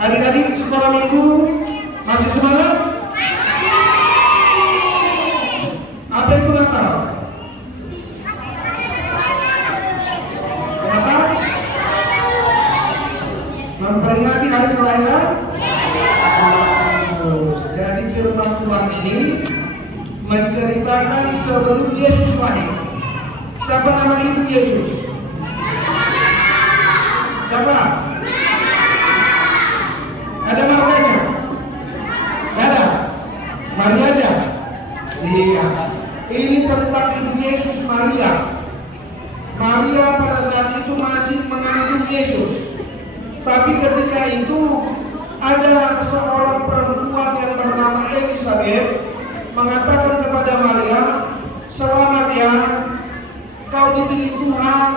Adik-adik sekolah minggu masih semangat? Apa itu Natal? Kenapa? Memperingati hari kelahiran Yesus. Jadi firman Tuhan ini menceritakan sebelum Yesus lahir. Siapa nama ibu Yesus? Siapa? Ada Marianya? Ada? Maria aja? Iya. Ini tentang ibu Yesus, Maria. Maria pada saat itu masih mengandung Yesus. Tapi ketika itu ada seorang perempuan yang bernama Elizabeth mengatakan kepada Maria, "Selamat ya, kau dipilih Tuhan,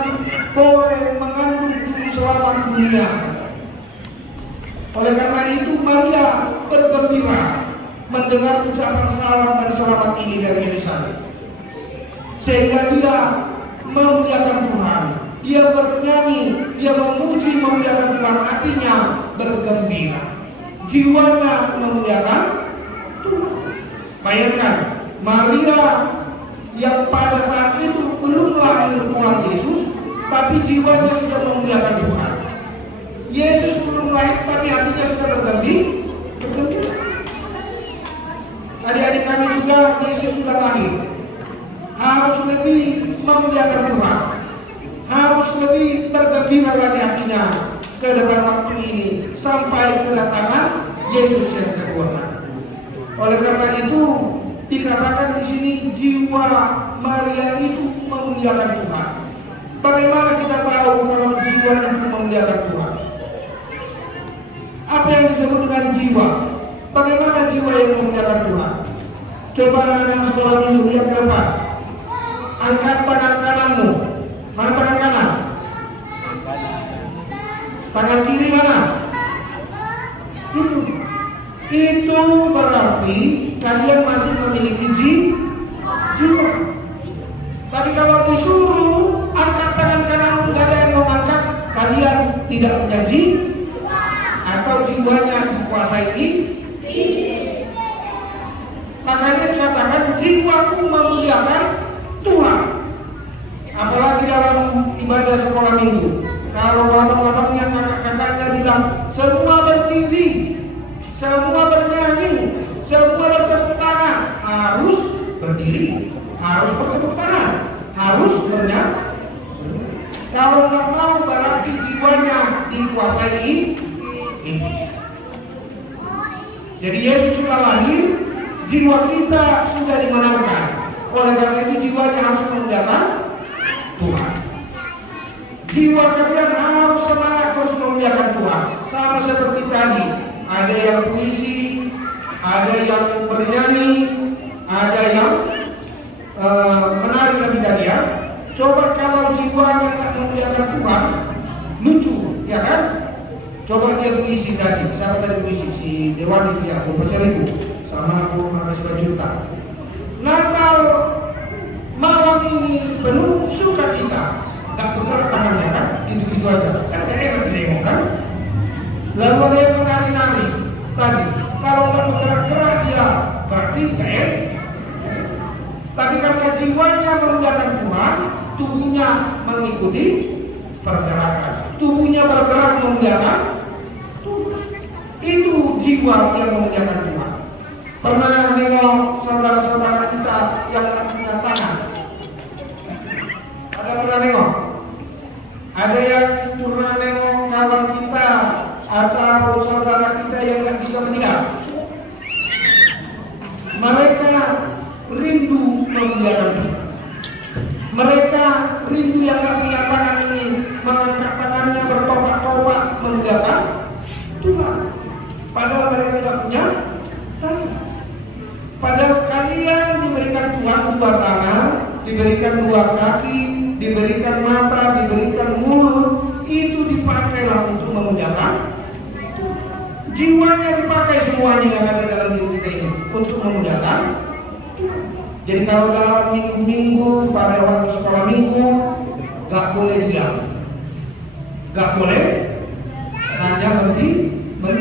boleh mengandung juru selamat dunia." Oleh karena itu Maria bergembira mendengar ucapan salam dan selamat ini dari Elizabeth, sehingga dia memuliakan Tuhan. Dia bernyanyi, dia memuji, memuliakan Tuhan, hatinya bergembira, jiwanya memuliakan Tuhan. Bayangkan, Maria yang pada saat itu belum lahir Tuhan Yesus, tapi jiwanya sudah memuliakan Tuhan. Yesus belum lahir, tapi hatinya sudah bergembira. Adik-adik kami juga, Yesus sudah lahir, harus lebih memuliakan Tuhan, harus lebih bergembira lagi hatinya ke depan waktu ini sampai kedatangan Yesus yang kedua. Oleh karena itu dikatakan di sini jiwa Maria itu memuliakan Tuhan. Bagaimana kita tahu kalau jiwa itu memuliakan Tuhan? Apa yang disebut dengan jiwa? Bagaimana jiwa yang memuliakan Tuhan? Coba anak sekolah minggu lihat ke depan. Angkat tangan kananmu. Mana tangan kanan? Tangan kiri mana? Itu berarti kalian masih memiliki jiwa. Tapi kalau disuruh angkat tangan kananmu, nggak ada yang mau angkat, kalian tidak punya jiwa, atau jiwanya dikuasai makanya dikatakan jiwaku memuliakan Tuhan. Apalagi dalam ibadah sekolah minggu, kalau abang-abangnya, kakak-kakaknya bilang semua berdiri, semua bernyanyi, semua bertepuk tangan, harus berdiri, harus bertepuk tangan, harus bernyanyi. Kalau nggak mau berarti jiwanya dikuasai iblis. Jadi Yesus sudah lahir, jiwa kita sudah dimenangkan. Oleh karena itu jiwanya harus memuliakan Tuhan. Jiwa kalian harus semangat, harus memuliakan Tuhan. Sama seperti tadi, ada yang puisi, ada yang bernyanyi, ada yang menari lagi tadi ya. Coba kalau jiwanya tak memuliakan Tuhan, lucu, ya kan? Coba dia puisi tadi, siapa tadi puisi? Si Dewani ya, 20.000 sama aku 15 juta. Natal malam ini penuh sukacita, gak bergerak tangannya kan? Gitu-gitu aja, kan enak demo kan? Lalu ada yang menari-nari tadi, kalau gak bergerak-gerak dia berarti gak enak. Tapi karena jiwanya memuliakan Tuhan, tubuhnya mengikuti pergerakan, tubuhnya bergerak memuliakan Tuhan. Itu jiwa yang memuliakan Tuhan. Pernah nengok saudara-saudara kita yang punya tangan? Ada pernah nengok? Ada yang pernah nengok kawan kita atau saudara kita yang nggak bisa melihat? Mereka rindu memuliakan Tuhan. Mereka rindu yang nggak punya tangan ini mengangkat tangannya bertobat-tobat memuliakan Tuhan. Padahal mereka nggak punya tangan. Padahal kalian diberikan Tuhan 2 tangan, diberikan 2 kaki, diberikan mata, diberikan mulut. Itu dipakailah untuk memuliakan. Jiwanya dipakai semuanya yang ada dalam diri kita ini untuk memuliakan. Jadi kalau dalam minggu-minggu, pada waktu sekolah minggu, gak boleh diam, gak boleh hanya menghibur,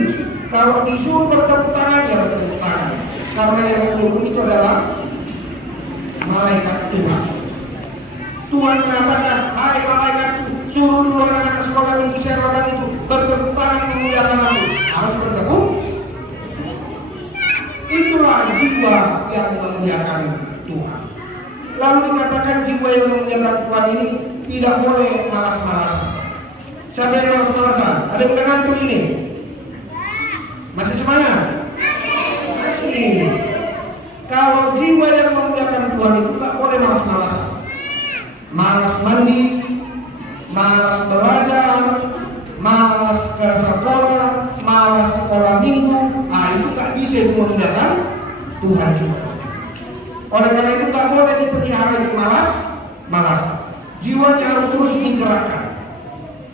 Kalau disuruh bertepuk tangan, ya bertepuk tangan. Karena yang menyuruh itu adalah malaikat Tuhan. Tuhan mengatakan, hai malaikatku, suruh dulu anak-anak sekolah minggu serotan itu bertepuk tangan memuliakan aku. Harus bertepuk. Itulah jiwa yang memuliakan Tuhan. Lalu dikatakan jiwa yang memuliakan Tuhan ini tidak boleh malas-malasan. Siapa yang malas-malasan? Ada yang mengantuk ini? Masih semangat? Masih. Kalau jiwa yang memuliakan Tuhan itu tak boleh malas-malasan. Malas mandi, malas belajar, malas ke sekolah, malas sekolah minggu, itu tak bisa memuliakan Tuhan juga. Oleh karena itu tak boleh dipelihara itu malas. Jiwanya harus terus digerakkan.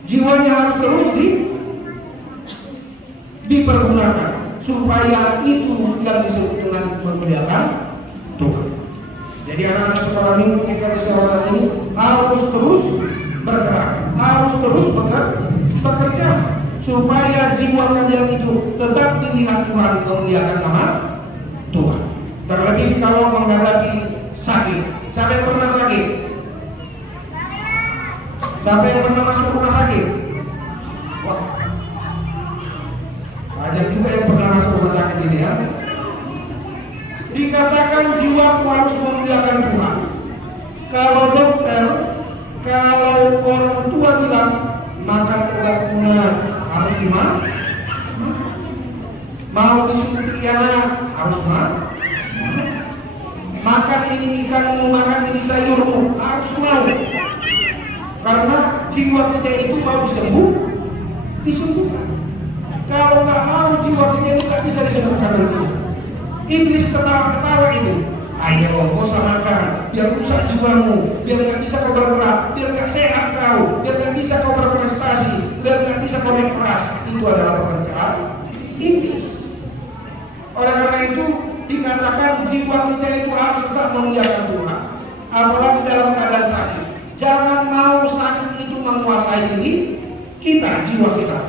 Jiwanya harus terus dipergunakan supaya itu yang disebut dengan memuliakan Tuhan. Jadi anak-anak sekolah minggu kita di sekolah ini harus terus bergerak, harus terus bekerja supaya jiwa kalian itu tetap dilihat Tuhan, memuliakan nama Tuhan. Terlebih kalau menghadapi sakit. Siapa yang pernah sakit? Siapa yang pernah masuk rumah sakit? Wah, banyak juga yang pernah masuk rumah sakit ini ya. Dikatakan jiwaku harus memuliakan Tuhan. Kalau dokter, kalau orang tua bilang makan obat kunyah harus dimakan, mau disuntik anak harus makan ini ikanmu, makan ini sayurmu harus mau. Karena jiwa kita itu mau disembuhkan. Kalau nggak mau jiwa kita itu nggak bisa disembuhkan nanti. Iblis ketawa-ketawa itu. Ayo kau salahkan, biar rusak jiwamu, biar nggak bisa kau bergerak, biar nggak sehat kau, biar nggak bisa kau berprestasi, biar nggak bisa kau main keras. Itu adalah pekerjaan iblis. Oleh karena itu dikatakan jiwa kita itu harus tetap memuliakan Tuhan, apalagi dalam keadaan sakit. Jangan mau sakit itu menguasai diri kita, jiwa kita.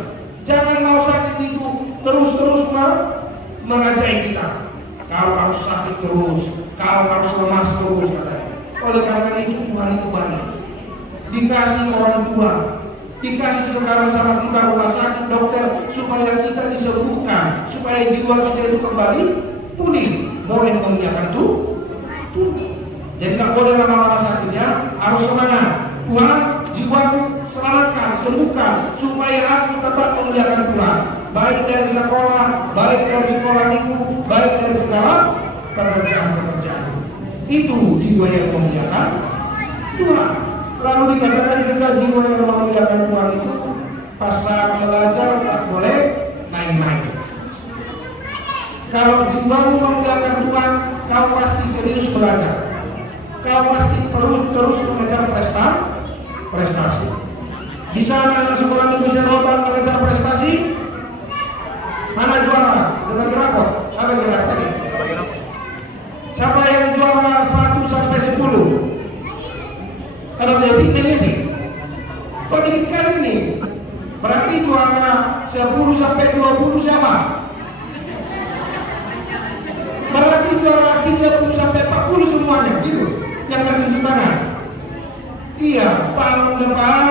Jangan mau sakit itu terus merajai kita. Kau harus sakit terus, kau harus lemas terus katanya. Oleh karena itu Tuhan itu baik. Dikasih orang tua, dikasih sekarang sama kita rumah sakit dokter supaya kita disembuhkan, supaya jiwa kita itu kembali pulih. Boleh memuliakan Tuhan. Jadi tak boleh lama-lama sakitnya, harus semangat. Tuhan, jiwaku selamatkan, sembuhkan, supaya aku tetap memuliakan Tuhan. Baik dari sekolah, baik dari sekolah minggu, baik dari segala pekerjaan. Itu jiwa yang memuliakan Tuhan. Lalu dikatakan juga jiwa yang memuliakan Tuhan itu pasal belajar tak boleh main-main. Kalau jiwamu memuliakan Tuhan, kau pasti serius belajar. Kau pasti terus mengejar prestasi. Di sana anak sekolah minggu serotan mengejar prestasi. Mana juara? Dengan rapor. Apa yang rapor? Siapa yang juara 1 sampai 10? Kalau jadi kok dikit kali ini? Berarti juara 10 sampai 20 siapa? Berarti juara 30 sampai 40 semuanya gitu. Yang tertunjuk tangan. Iya, tahun depan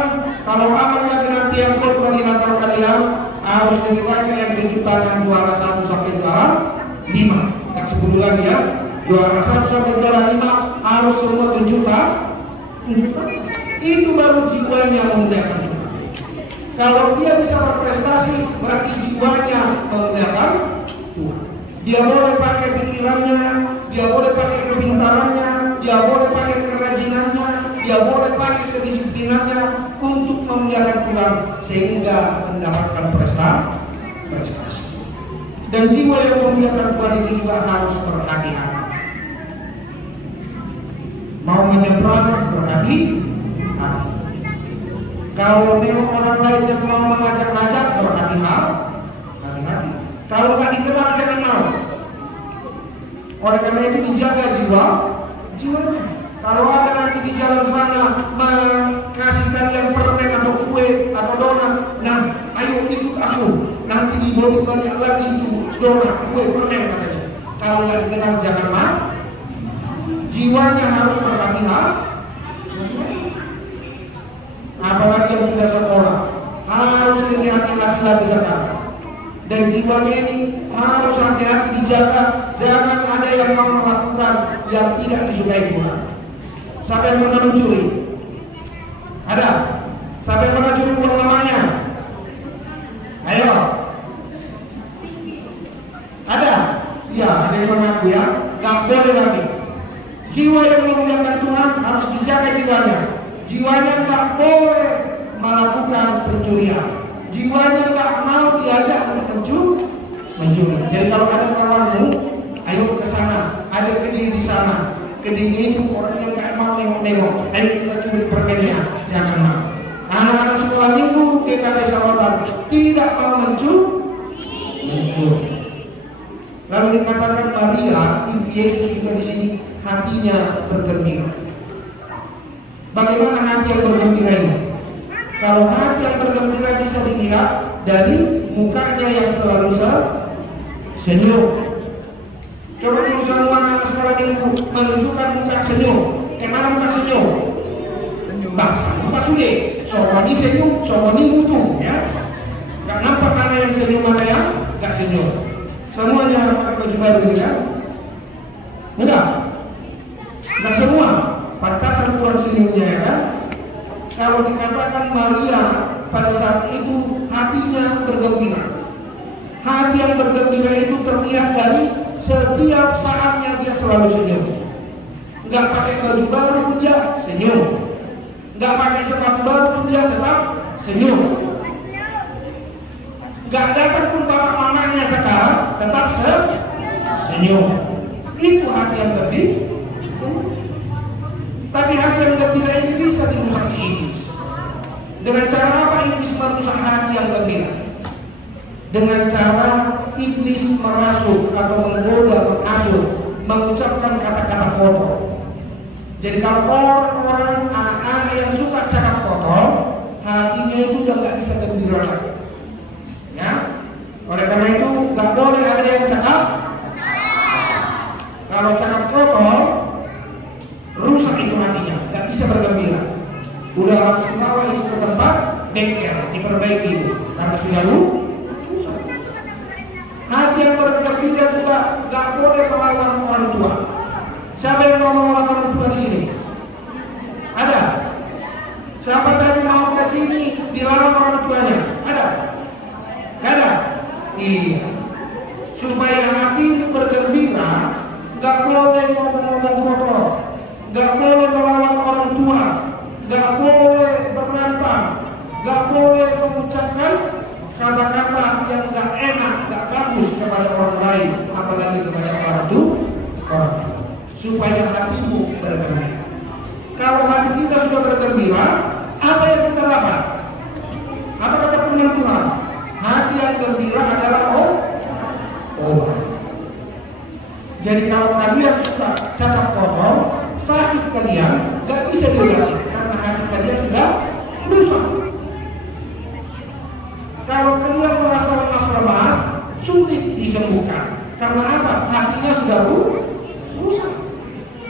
kalau aman lagi nanti yang koordinator kalian harus lebih banyak yang tunjuk tangan juara 1 sampai juara 5. Yang 10 lagi ya, juara 1 sampai juara 5 harus semua tunjuk tangan. Itu baru jiwanya memuliakan Tuhan. Kalau dia bisa berprestasi, berarti jiwanya memuliakan Tuhan. Dia boleh pakai pikirannya, dia boleh pakai kepintarannya, dia boleh pakai kerajinannya, dia boleh pakai kedisiplinannya untuk memuliakan Tuhan sehingga mendapatkan prestasi. Dan jiwa yang memuliakan Tuhan itu juga harus berhati-hati. Mau menyeberang berhati-hati. Kalau memang orang lain yang mau mengajak-ajak berhati-hati. Kalau nggak dikenal jangan mau. Oleh karena itu dijaga jiwanya. Kalau ada nanti di jalan sana mengasih kalian permen atau kue atau donat, nah ayo ikut aku. nanti di bawah banyak lagi itu donat, kue, permen katanya. Kalau nggak dikenal jangan mah. Jiwanya harus berhati-hati. Apalagi yang sudah sekolah harus lebih hati-hati lagi sekarang. Dan jiwanya ini harus hati-hati dijaga. Jangan ada yang mau melakukan yang tidak disukai Tuhan. Siapa yang pernah mencuri? Ada? Siapa yang pernah curi uang namanya? Ayo. Ada? Ya, ada yang mengaku ya. Gak boleh lagi. Jiwa yang memuliakan Tuhan harus dijaga jiwanya. Jiwanya gak boleh melakukan pencurian. Jiwanya gak mau diajak untuk mencuri. Jadi kalau ada kawanmu, ayo ke sana. Ada kedai di sana. Kedainya itu orang yang gak mau nengok-nengok. Ayo kita curi permennya. Jangan mau. Anak-anak sekolah minggu GKP Sarotan tidak mau mencuri. Lalu dikatakan Maria, ibu Yesus juga di sini hatinya bergembira. Bagaimana hati yang bergembira ini? Kalau hati yang bergembira bisa dilihat dari mukanya yang selalu senyum. Coba dulu semua anak sekolah minggu menunjukkan muka senyum. Kemana muka senyum? Bangsa, Pak Sude. Soalnya senyum, soalnya butuh, ya. Gak nampak mana yang senyum, mana yang gak senyum. Semuanya pakai baju baru ini kan? Enggak? Enggak semua. Pantasan kurang senyumnya ya kan? Kalau dikatakan Maria pada saat itu hatinya bergembira. Hati yang bergembira itu terlihat dari setiap saatnya dia selalu senyum. Enggak pakai baju baru dia senyum. Enggak pakai sepatu baru dia tetap senyum. Enggak datang pun bapak mamanya sekarang tetap senyum. Itu hati yang gembira. Tapi hati yang gembira ini bisa dirusak si iblis. Dengan cara apa iblis merusak hati yang gembira? Dengan cara iblis merasuk atau menggoda, menghasut, mengucapkan kata-kata kotor. Jadi kalau orang-orang anak-anak yang suka cakap kotor, hatinya itu udah nggak bisa gembira lagi. Ya, oleh karena itu nggak boleh ada yang cakap. Kalau cakap kotor, rusak itu hatinya, nggak bisa bergembira. Udah harus bawa itu ke tempat bengkel, diperbaiki itu, karena sudah rusak. Hati yang bergembira juga nggak boleh melawan orang tua. Siapa yang mau melawan orang tua di sini? Ada? Siapa tadi mau ke sini dilawan orang tuanya? Ada? Gak ada? Iya. Supaya hati bergembira, gak boleh ngomong-ngomong kotor, gak boleh melawan orang tua, gak boleh berantem, gak boleh mengucapkan kata-kata yang gak enak, gak bagus kepada orang lain, apalagi kepada orang tua. Supaya hatimu bergembira. Kalau hati kita sudah bergembira, apa yang kita dapat? Apa kata firman Tuhan? Hati yang gembira adalah obat. Jadi kalau kalian suka cakap kotor, sakit kalian gak bisa diobati karena hati kalian sudah rusak. Kalau kalian merasa lemas-lemas, sulit disembuhkan. Karena apa? Hatinya sudah rusak.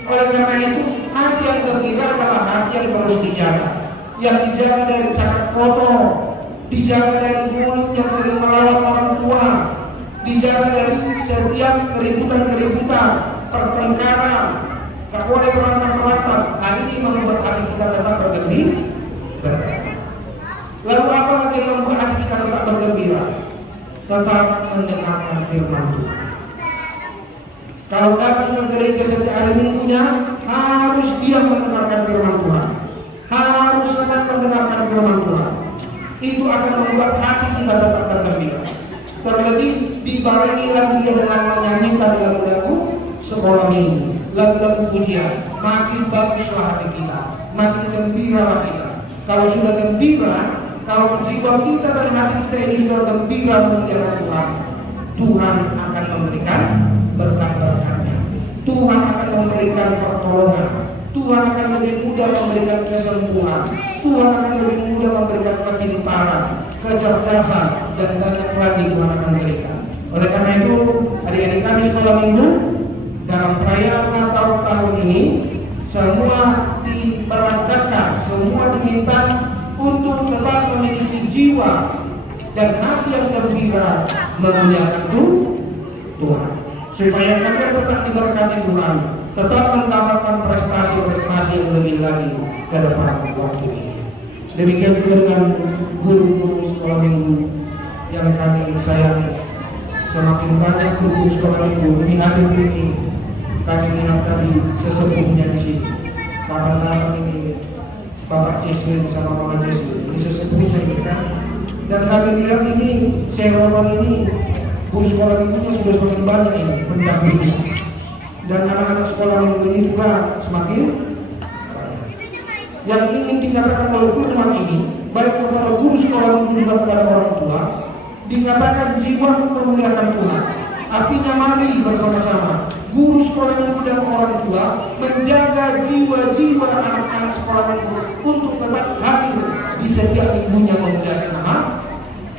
Oleh karena itu, hati yang gembira adalah hati yang terus dijaga. Yang dijaga dari cakap kotor, dijaga dari mulut yang sering melawan orang tua, dijaga dari setiap keributan-keributan, pertengkaran, tak boleh berantem-berantem. Hal ini membuat hati kita tetap bergembira. Lalu apa lagi yang membuat hati kita tetap bergembira? Tetap mendengarkan firman Tuhan. Kalau datang ke gereja setiap hari minggunya, harus dia mendengarkan firman Tuhan. Harus sangat mendengarkan firman Tuhan. Itu akan membuat hati kita tetap bergembira. Terlebih dibarengi lagi dia dengan menyanyikan lagu-lagu sekolah minggu, lagu-lagu pujian. Makin baguslah hati kita, makin gembiralah kita. Kalau sudah gembira, kalau jiwa kita dan hati kita ini sudah gembira memuliakan Tuhan, Tuhan akan memberikan berkat-berkatnya. Tuhan akan memberikan pertolongan. Tuhan akan lebih mudah memberikan kesembuhan. Tuhan akan lebih mudah memberikan kepintaran, kecerdasan, dan banyak lagi Tuhan akan berikan. Oleh karena itu, adik-adik kami sekolah minggu dalam perayaan Natal tahun ini semua diperangkatkan, semua diminta untuk tetap memiliki jiwa dan hati yang gembira memuliakan Tuhan, supaya kalian tetap diberkati Tuhan, tetap mendapatkan prestasi-prestasi yang lebih lagi ke depan waktu ini. Demikian juga dengan guru-guru sekolah minggu yang kami sayangi. Semakin banyak guru sekolah minggu ini hadir ini, kami lihat dari sesepuhnya di sini. Kapan-kapan ini Bapak Ciswin sama Mama Ciswin, ini sesepuhnya ini kan. Dan kami lihat ini Seroban ini guru sekolah minggunya sudah semakin banyak ini pendampingnya. Dan anak-anak sekolah minggu ini juga semakin yang ingin dikatakan oleh firman ini, baik kepada guru sekolah minggu juga kepada orang tua, dikatakan jiwa untuk memuliakan Tuhan. Artinya mari bersama-sama guru sekolah minggu dan orang tua menjaga jiwa-jiwa anak-anak sekolah minggu untuk tetap hadir di setiap minggunya memuliakan nama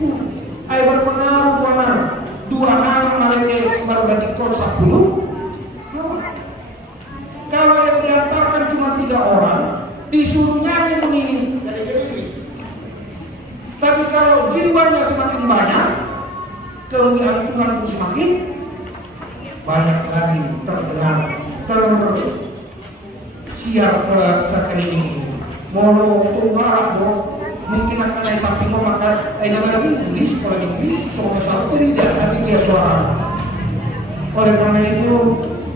Tuhan. Ayo berpengaruh Tuhan. 2 hal mereka di kota 10. Kalau yang diantarkan cuma 3 orang, disuruh nyanyi mengiring. Tapi kalau jiwanya semakin banyak, kemuliaan Tuhan pun semakin banyak lagi terdengar, tersiar ke sekeliling ini. Mau Tuhan mungkin akan naik samping maka nama minggu di sekolah minggu semoga satu tidak, tapi dia suara. Oleh karena itu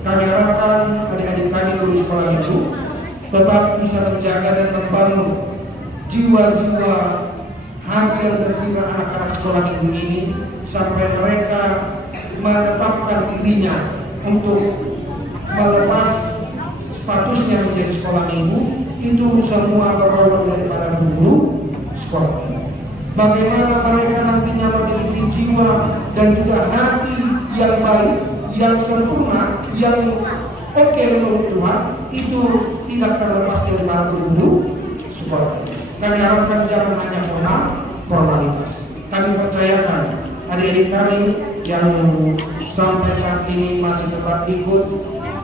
kami harapkan adik-adik kami lulus sekolah minggu tetap bisa menjaga dan membangun jiwa-jiwa hati yang gembira anak-anak sekolah minggu ini sampai mereka menetapkan dirinya untuk melepas statusnya menjadi sekolah minggu. Itu semua berawal daripada guru sekolah. Bagaimana mereka nantinya memiliki jiwa dan juga hati yang baik, yang sempurna, yang oke menurut Tuhan, itu tidak terlepas dari para guru sekolah. Kami harapkan jangan hanya formalitas. Kami percayakan adik-adik kami yang sampai saat ini masih tetap ikut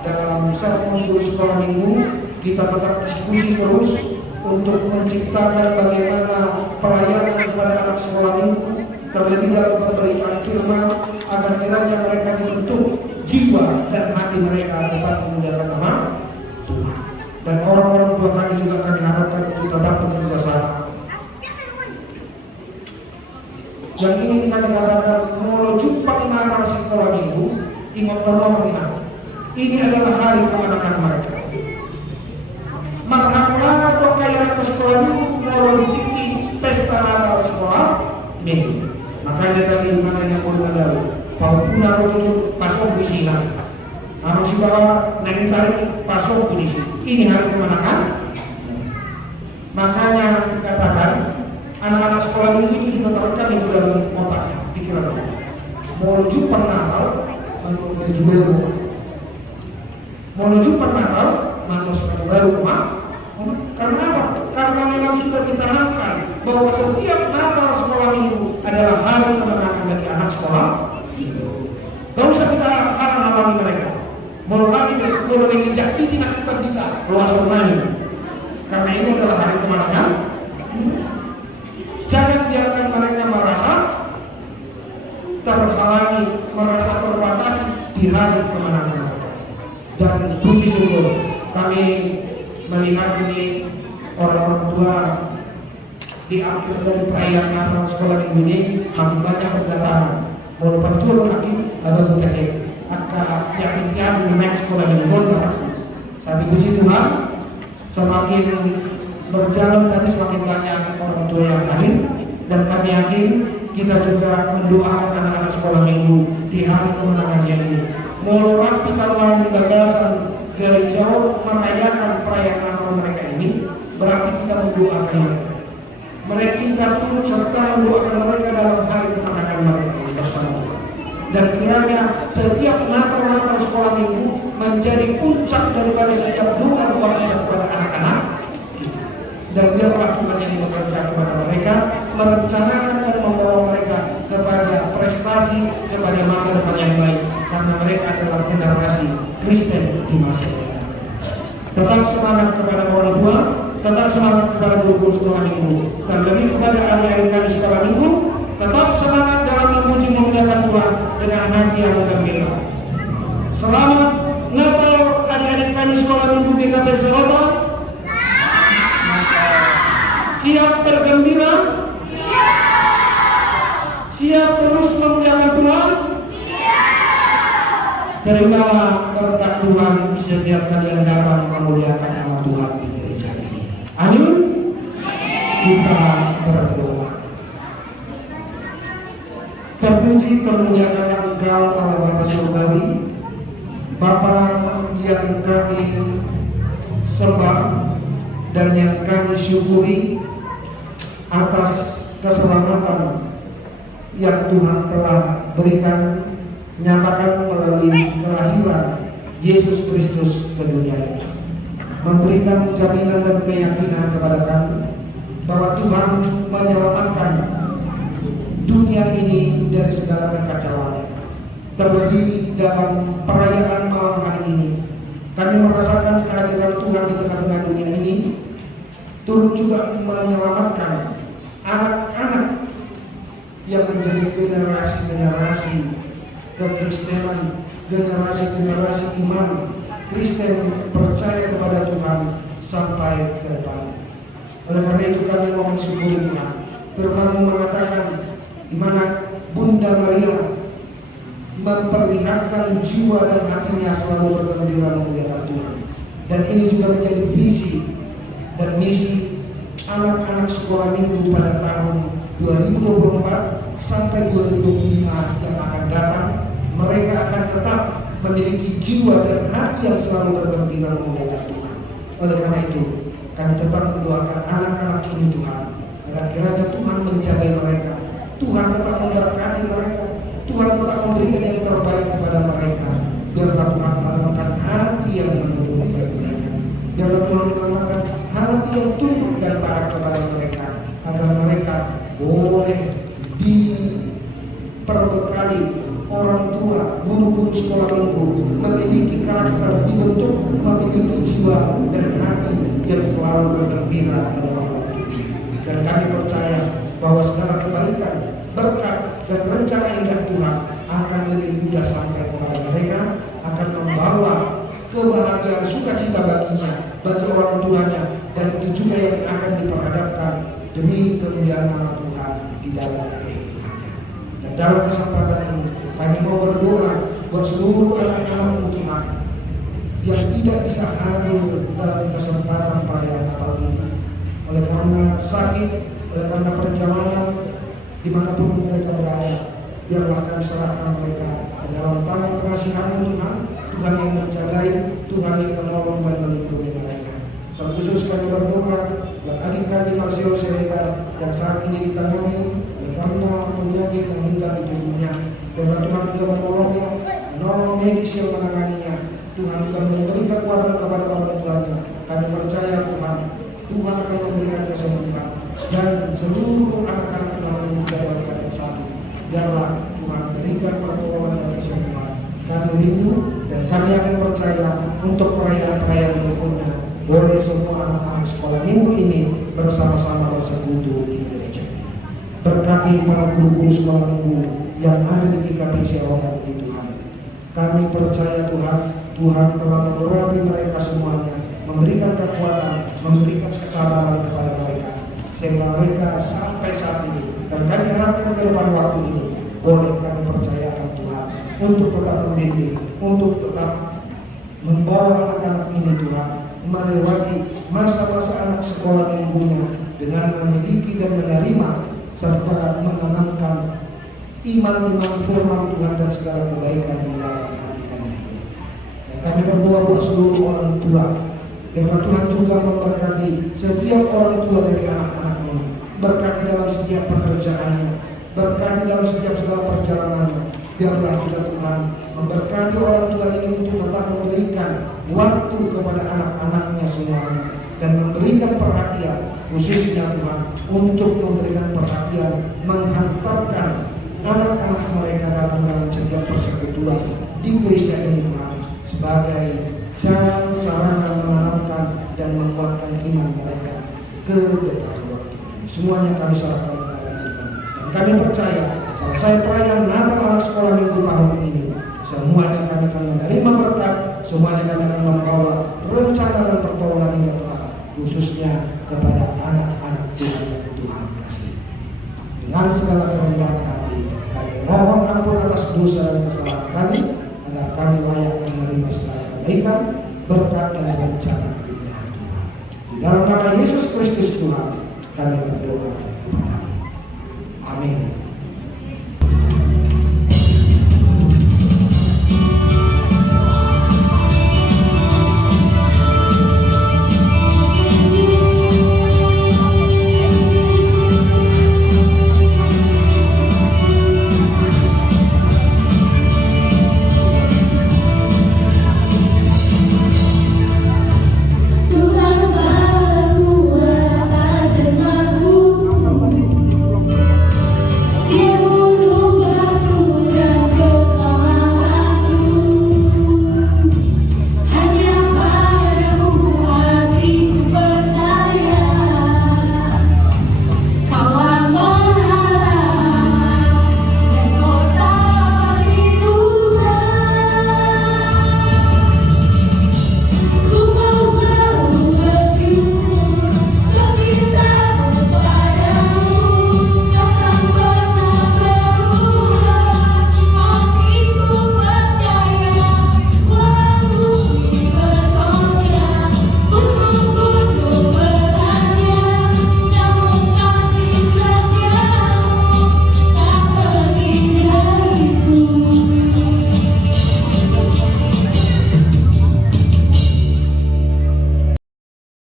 dalam sermon guru sekolah minggu, kita tetap diskusi terus untuk menciptakan bagaimana pelayanan kepada anak sekolah minggu, terlebih dalam pemberitaan firman, agar kiranya mereka dibentuk jiwa dan hati mereka tetap memuliakan nama Tuhan. Dan orang-orang tua kami juga kami harapkan untuk tetap bekerja sama. Yang ingin kami katakan, mau jumpa Natal sekolah minggu, ingat tolong ingat, ini adalah hari kemenangan mereka. Marhamlah atau kaya ke sekolah minggu, mau dititi pesta Natal sekolah minggu. Makanya tadi mana yang mau ada, walaupun aku pasok di sini, anak sekolah naik tarik pasok di sini. Ini hari kemenangan. Makanya dikatakan anak-anak sekolah minggu itu sudah terekam di dalam otaknya, pikiran menuju Natal, menuju baru, menuju Natal, menuju baru, karena apa? Karena memang sudah ditanamkan bahwa setiap Natal sekolah minggu adalah hari kemenangan bagi anak sekolah. Gak usah kita halang-halangi mereka. Mulai menginjak ini nak kita luas ini. Karena ini adalah hari kemenangan. Jangan biarkan mereka merasa terhalangi, merasa terbatasi di hari kemenangan mereka. Dan puji syukur kami melihat ini orang-orang tua di akhir dari perayaan Natal sekolah minggu ini kami banyak berdatangan. Mau perjual lagi atau bukan akan yakin next sekolah minggu. Tapi puji Tuhan semakin berjalan tadi semakin banyak orang tua yang hadir, dan kami yakin kita juga mendoakan anak-anak sekolah minggu di hari kemenangan ini. Mau rapi kalau di bagasan dari jauh merayakan perayaan Natal mereka ini, berarti kita mendoakan mereka. Mereka turut serta mendoakan mereka dalam hari kemenangan mereka bersama. Dan kiranya setiap Natal sekolah minggu menjadi puncak daripada setiap doa-doa kita kepada anak-anak. Dan biarlah Tuhan yang bekerja kepada mereka, merencanakan dan membawa mereka ke berprestasi kepada masa depan yang baik, karena mereka adalah generasi Kristen di masa depan. Tetap semangat kepada orang tua, tetap semangat kepada guru-guru sekolah minggu, dan lebih kepada adik-adik kami sekolah minggu, tetap semangat dalam memuji memuliakan Tuhan dengan hati yang gembira. Selamat Natal adik-adik kami sekolah minggu BKP Serono. Siap bergembira? Siap terus memuliakan Tuhan? Terimalah berkat Tuhan di setiap kalian datang memuliakan nama Tuhan di gereja ini. Amin. Kita berdoa. Terpuji termuliakanlah Engkau Allah Bapa Surgawi, Bapa yang kami sembah dan yang kami syukuri atas keselamatan yang Tuhan telah berikan, nyatakan melalui kelahiran Yesus Kristus ke dunia ini, memberikan jaminan dan keyakinan kepada kami bahwa Tuhan menyelamatkan dunia ini dari segala kekacauannya. Terlebih dalam perayaan malam hari ini, kami merasakan kehadiran Tuhan di tengah-tengah dunia ini, turut juga menyelamatkan anak-anak yang menjadi generasi-generasi kekristenan, generasi-generasi iman Kristen percaya kepada Tuhan sampai ke depan. Oleh karena itu kami mau mensyukuri Tuhan. Firman-Mu mengatakan di mana Bunda Maria memperlihatkan jiwa dan hatinya selalu bergembira memuliakan Tuhan. Dan ini juga menjadi visi dan misi anak-anak sekolah minggu pada tahun 2024 sampai 2025 yang akan datang. Mereka akan tetap memiliki jiwa dan hati yang selalu bergembira memuliakan Tuhan. Oleh karena itu kami tetap mendoakan anak-anak ini Tuhan, agar kiranya Tuhan menjaga mereka, Tuhan tetap memberkati mereka, Tuhan tetap memberikan yang terbaik kepada mereka. Biarlah Tuhan menanamkan hati yang menurut mereka, biarlah Tuhan menanamkan hati yang tunduk dan taat kepada mereka, agar mereka boleh diperbekali orang tua, guru-guru sekolah minggu, memiliki karakter, dibentuk, memiliki jiwa dan hati yang selalu bergembira pada waktu itu. Dan kami percaya bahwa segala kebaikan, berkat dan rencana indah Tuhan akan lebih mudah sampai kepada mereka, akan membawa kebahagiaan sukacita baginya, bagi orang tuanya, dan itu juga yang akan diperhadapkan demi kemuliaan nama Tuhan di dalam kehidupannya. Dan dalam kesempatan ini kami mau berdoa buat seluruh anak-anak Tuhan yang tidak bisa hadir dalam kesempatan perayaan Natal ini, oleh karena sakit, oleh karena perjalanan, dimanapun mereka berada. Biarlah kami serahkan mereka ke dalam tangan pengasihan Tuhan, Tuhan yang menjagai, Tuhan yang menolong dan melindungi mereka. Terkhusus kami berdoa buat adik kami Marsio Serega yang saat ini ditangani oleh karena penyakit yang meninggal di tubuhnya. Biarlah Tuhan juga menolongnya, menolong medis yang menanganinya. Tuhan juga memberi kekuatan kepada orang tuanya. Kami percaya Tuhan, Tuhan akan memberikan kesembuhan dan seluruh anak-anak Tuhan yang muda dalam keadaan sakit. Biarlah Tuhan berikan pertolongan dan kesembuhan. Kami rindu dan kami akan percaya untuk perayaan-perayaan berikutnya. Boleh semua anak-anak sekolah minggu ini bersama-sama bersekutu di gereja ini. Berkati para guru-guru sekolah minggu yang ada di GKP Serono ini Tuhan. Kami percaya Tuhan, Tuhan telah memberkati mereka semuanya, memberikan kekuatan, memberikan kesabaran kepada mereka, sehingga mereka sampai saat ini. Dan kami harapkan ke depan waktu ini, boleh kami percayakan Tuhan untuk tetap membimbing, untuk tetap membawa anak-anak ini Tuhan melewati masa-masa anak sekolah minggunya dengan memiliki dan menerima serta menanamkan iman-iman firman Tuhan dan segala kebaikan di dalam hati kami. Dan kami berdoa buat seluruh orang tua, biarlah Tuhan juga memberkati setiap orang tua dari anak-anaknya, berkati dalam setiap pekerjaannya, berkati dalam setiap segala perjalanannya. Biarlah juga Tuhan memberkati orang tua ini untuk tetap memberikan waktu kepada anak-anaknya semuanya, dan memberikan perhatian khususnya Tuhan untuk memberikan perhatian, menghantarkan anak-anak mereka dalam setiap persekutuan di gereja ini Tuhan, sebagai jalan sarana menanamkan dan menguatkan iman mereka ke depan waktu. Semuanya kami serahkan kepada Tuhan, dan kami percaya selesai perayaan Natal anak sekolah minggu tahun ini, semuanya kami akan menerima berkat, semuanya kami akan membawa rencana dan pertolongan dari Tuhan, khususnya kepada anak-anak Tuhan yang Tuhan kasih. Dengan segala kerendahan kami mohon ampun atas dosa dan kesalahan kami, agar kami layak menerima segala kebaikan, berkat dan rencana indah Tuhan. Di dalam nama Yesus Kristus Tuhan, kami berdoa kepada-Mu. Amin.